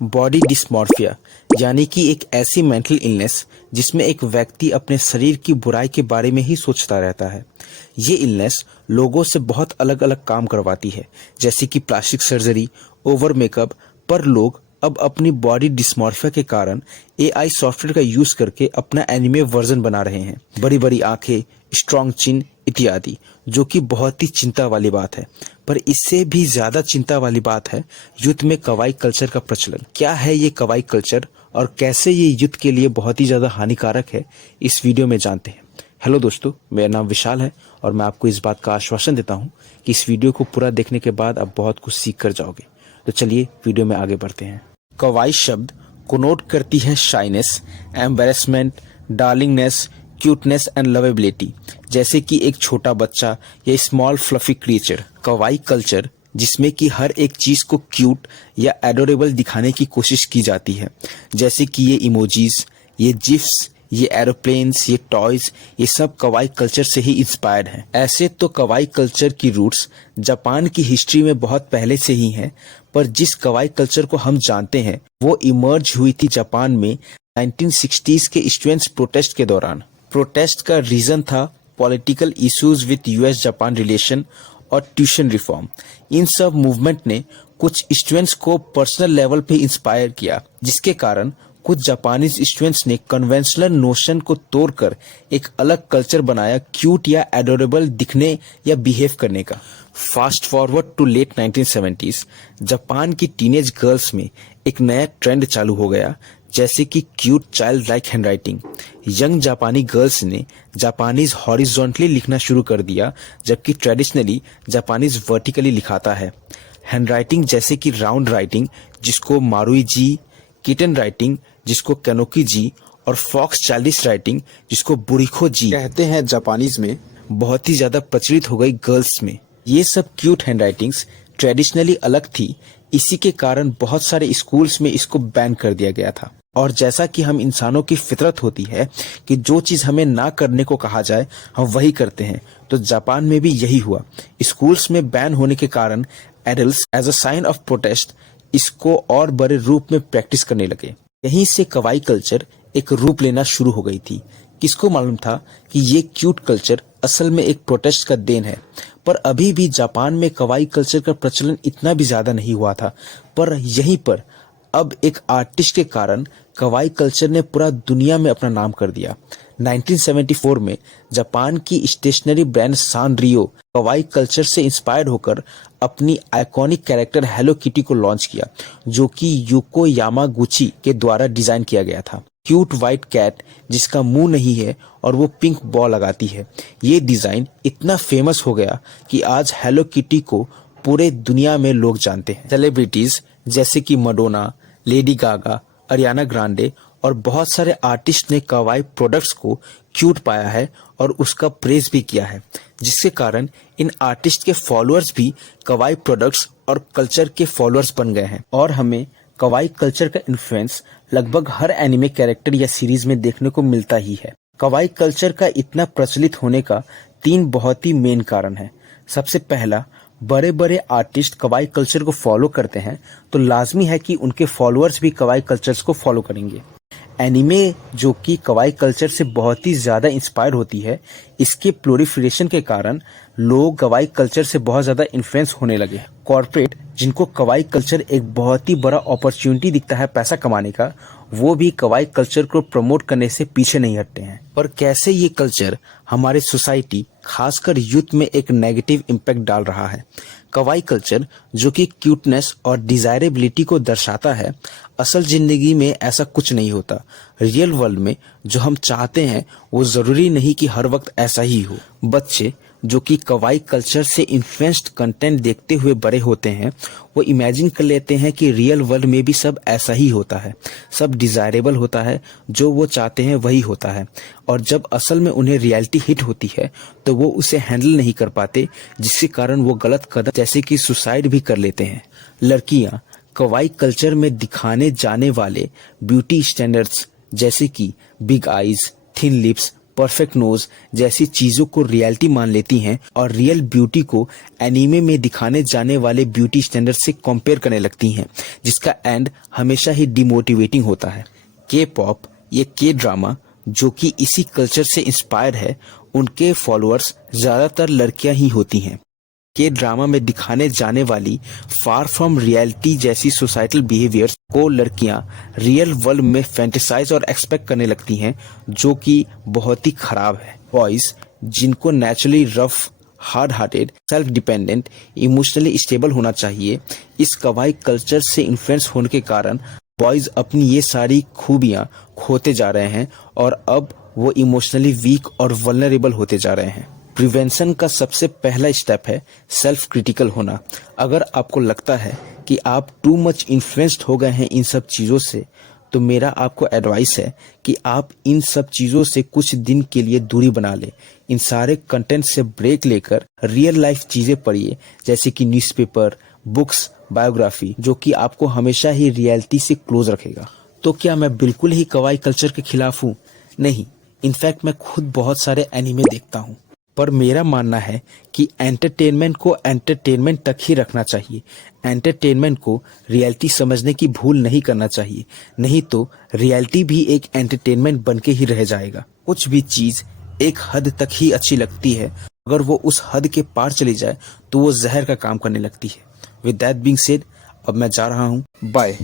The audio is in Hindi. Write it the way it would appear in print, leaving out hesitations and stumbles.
बॉडी डिस्मॉर्फिया यानी कि एक ऐसी मेंटल इलनेस जिसमें एक व्यक्ति अपने शरीर की बुराई के बारे में ही सोचता रहता है। ये इलनेस लोगों से बहुत अलग अलग काम करवाती है, जैसे कि प्लास्टिक सर्जरी, ओवर मेकअप। पर लोग अब अपनी बॉडी डिस्मॉर्फिया के कारण एआई सॉफ्टवेयर का यूज करके अपना एनिमे वर्जन बना रहे हैं। बड़ी बड़ी आंखें, स्ट्रॉन्ग चिन इत्यादि, जो कि बहुत ही चिंता वाली बात है। पर इससे भी ज्यादा चिंता वाली बात है युद्ध में कवाई कल्चर का प्रचलन। क्या है ये कवाई कल्चर और कैसे ये युद्ध के लिए बहुत ही ज्यादा हानिकारक है, इस वीडियो में जानते हैं। हेलो दोस्तों, मेरा नाम विशाल है और मैं आपको इस बात का आश्वासन देता हूँ कि इस वीडियो को पूरा देखने के बाद आप बहुत कुछ सीख कर जाओगे। तो चलिए वीडियो में आगे बढ़ते हैं। कवाई शब्द कोनोट करती है शाइनेस, एम्बेरसमेंट, डार्लिंगनेस, क्यूटनेस एंड लवेबिलिटी, जैसे कि एक छोटा बच्चा या स्मॉल फ्लफी क्रिएचर। कवाई कल्चर जिसमें कि हर एक चीज को क्यूट या एडोरेबल दिखाने की कोशिश की जाती है, जैसे कि ये इमोजीज, ये जिफ्स, ये एरोप्लेन्स, ये टॉयज, ये सब कवाई कल्चर से ही इंस्पायर्ड हैं। ऐसे तो कवाई कल्चर की रूट्स जापान की हिस्ट्री में बहुत पहले से ही हैं, पर जिस कवाई कल्चर को हम जानते हैं वो इमर्ज हुई थी जापान में 1960s के स्टूडेंट्स प्रोटेस्ट के दौरान। प्रोटेस्ट का रीजन था political issues with US Japan relation और ट्यूशन रिफॉर्म। इन सब मूवमेंट ने कुछ स्टूडेंट्स को पर्सनल लेवल पे इंस्पायर किया, जिसके कारण कुछ जापानीज स्टूडेंट्स ने कन्वेंशनल नोशन को तोड़कर एक अलग कल्चर बनाया, क्यूट या एडोरेबल दिखने या बिहेव करने का। Fast forward to late 1970s, Japan की टीनेज गर्ल्स में एक नया ट्रेंड चालू हो गया, जैसे कि cute child like handwriting. Young जापानी गर्ल्स ने जापानीज हॉरिजॉन्टली लिखना शुरू कर दिया, जबकि ट्रेडिशनली जापानीज वर्टिकली लिखाता है। हैंडराइटिंग जैसे कि राउंड राइटिंग, जिसको मारुई जी, किटन राइटिंग, जिसको कैनोकी जी, और फॉक्स चाइल्डिश राइटिंग, जिसको बुरिखो जी कहते हैं जापानीज में, बहुत ही ज्यादा प्रचलित हो गई गर्ल्स में। ये सब क्यूट हैंडराइटिंग्स ट्रेडिशनली अलग थी, इसी के कारण बहुत सारे स्कूल्स में इसको बैन कर दिया गया था। और जैसा कि हम इंसानों की फितरत होती है कि जो चीज हमें ना करने को कहा जाए हम वही करते हैं, तो जापान में भी यही हुआ। स्कूल्स में बैन होने के कारण adults as a sign of protest इसको और बड़े रूप में प्रैक्टिस करने लगे। यहीं से कवाई कल्चर एक रूप लेना शुरू हो गई थी। किसको मालूम था कि ये क्यूट कल्चर असल में एक प्रोटेस्ट का देन है। पर अभी भी जापान में कवाई कल्चर का प्रचलन इतना भी ज्यादा नहीं हुआ था, पर यहीं पर अब एक आर्टिस्ट के कारण कवाई कल्चर ने पूरा दुनिया में अपना नाम कर दिया। 1974 में जापान की स्टेशनरी ब्रांड सानरियो कवाई कल्चर से इंस्पायर्ड होकर अपनी आइकॉनिक कैरेक्टर हेलो किटी को लॉन्च किया, जो कि यूको यामागुची के द्वारा डिजाइन किया गया था। क्यूट व्हाइट कैट जिसका मुंह नहीं है और वो पिंक बॉल लगाती है। ये डिजाइन इतना फेमस हो गया कि आज हेलो किटी को पूरे दुनिया में लोग जानते हैं। सेलिब्रिटीज जैसे कि Madonna, Lady Gaga, Ariana Grande और बहुत सारे आर्टिस्ट ने कवाई प्रोडक्ट्स को क्यूट पाया है और उसका प्रेज भी किया है, जिसके कारण इन आर्टिस्ट के फॉलोअर्स भी कवाई प्रोडक्ट्स और कल्चर के फॉलोअर्स बन गए हैं। और हमें कवाई कल्चर का इन्फ्लुएंस लगभग हर एनिमे कैरेक्टर या सीरीज में देखने को मिलता ही है। कवाई कल्चर का इतना प्रचलित होने का 3 बहुत ही मेन कारण है। सबसे पहला, बड़े बड़े आर्टिस्ट कवाई कल्चर को फॉलो करते हैं, तो लाजमी है कि उनके फॉलोअर्स भी कवाई कल्चर्स को फॉलो करेंगे। एनिमे जो कि कवाई कल्चर से बहुत ही ज्यादा इंस्पायर होती है, इसके प्रोलिफरेशन के कारण लोग कवाई कल्चर से बहुत ज्यादा इन्फ्लुएंस होने लगे। कॉर्पोरेट जिनको कवाई कल्चर एक बहुत ही बड़ा अपॉर्चुनिटी दिखता है पैसा कमाने का, वो भी कवाई कल्चर को प्रमोट करने से पीछे नहीं हटते हैं। पर कैसे ये कल्चर हमारे सोसाइटी खासकर यूथ में एक नेगेटिव इम्पैक्ट डाल रहा है। कवाई कल्चर जो कि क्यूटनेस और डिजायरेबिलिटी को दर्शाता है, असल जिंदगी में ऐसा कुछ नहीं होता। रियल वर्ल्ड में जो हम चाहते हैं वो जरूरी नहीं कि हर वक्त ऐसा ही हो। बच्चे जो कि कवाई कल्चर से इन्फ्लुएंस्ड कंटेंट देखते हुए बड़े होते हैं, वो इमेजिन कर लेते हैं कि रियल वर्ल्ड में भी सब ऐसा ही होता है, सब डिजायरेबल होता है, जो वो चाहते हैं वही होता है। और जब असल में उन्हें रियलिटी हिट होती है तो वो उसे हैंडल नहीं कर पाते, जिसके कारण वो गलत कदम जैसे कि सुसाइड भी कर लेते हैं। लड़कियां कवाई कल्चर में दिखाने जाने वाले ब्यूटी स्टैंडर्ड्स जैसे कि big eyes, thin lips, perfect nose जैसी चीजों को रियलिटी मान लेती हैं और रियल ब्यूटी को एनीमे में दिखाने जाने वाले ब्यूटी स्टैंडर्ड से कंपेयर करने लगती हैं, जिसका एंड हमेशा ही डिमोटिवेटिंग होता है। के पॉप ये के ड्रामा जो कि इसी कल्चर से इंस्पायर है, उनके फॉलोअर्स ज्यादातर लड़कियां ही होती हैं। के ड्रामा में दिखाने जाने वाली फार फ्रॉम रियलिटी जैसी सोसाइटल बिहेवियर्स को लड़कियां रियल वर्ल्ड में फैंटेसाइज और एक्सपेक्ट करने लगती हैं, जो कि बहुत ही खराब है। बॉयज जिनको naturally rough, hard hearted, self dependent, emotionally stable होना चाहिए, इस कवाई कल्चर से इन्फ्लुएंस होने के कारण बॉयज अपनी ये सारी खूबियां खोते जा रहे हैं और अब वो इमोशनली वीक और वल्नरेबल होते जा रहे हैं। प्रिवेंशन का सबसे पहला स्टेप है सेल्फ क्रिटिकल होना। अगर आपको लगता है कि आप टू मच इन्फ्लुएंस्ड हो गए हैं इन सब चीज़ों से, तो मेरा आपको एडवाइस है कि आप इन सब चीज़ों से कुछ दिन के लिए दूरी बना लें। इन सारे कंटेंट से ब्रेक लेकर रियल लाइफ चीज़ें पढ़िए, जैसे कि न्यूज़पेपर, बुक्स, बायोग्राफी, जो कि आपको हमेशा ही रियलिटी से क्लोज रखेगा। तो क्या मैं बिल्कुल ही कवाई कल्चर के खिलाफ हूँ? नहीं, इनफैक्ट मैं खुद बहुत सारे एनीमे देखता हूँ, पर मेरा मानना है कि एंटरटेनमेंट को एंटरटेनमेंट तक ही रखना चाहिए। एंटरटेनमेंट को रियलिटी समझने की भूल नहीं करना चाहिए, नहीं तो रियलिटी भी एक एंटरटेनमेंट बन के ही रह जाएगा। कुछ भी चीज़ एक हद तक ही अच्छी लगती है, अगर वो उस हद के पार चली जाए तो वो जहर का काम करने लगती है। विद दैट बीइंग सेड, अब मैं जा रहा हूँ। बाय।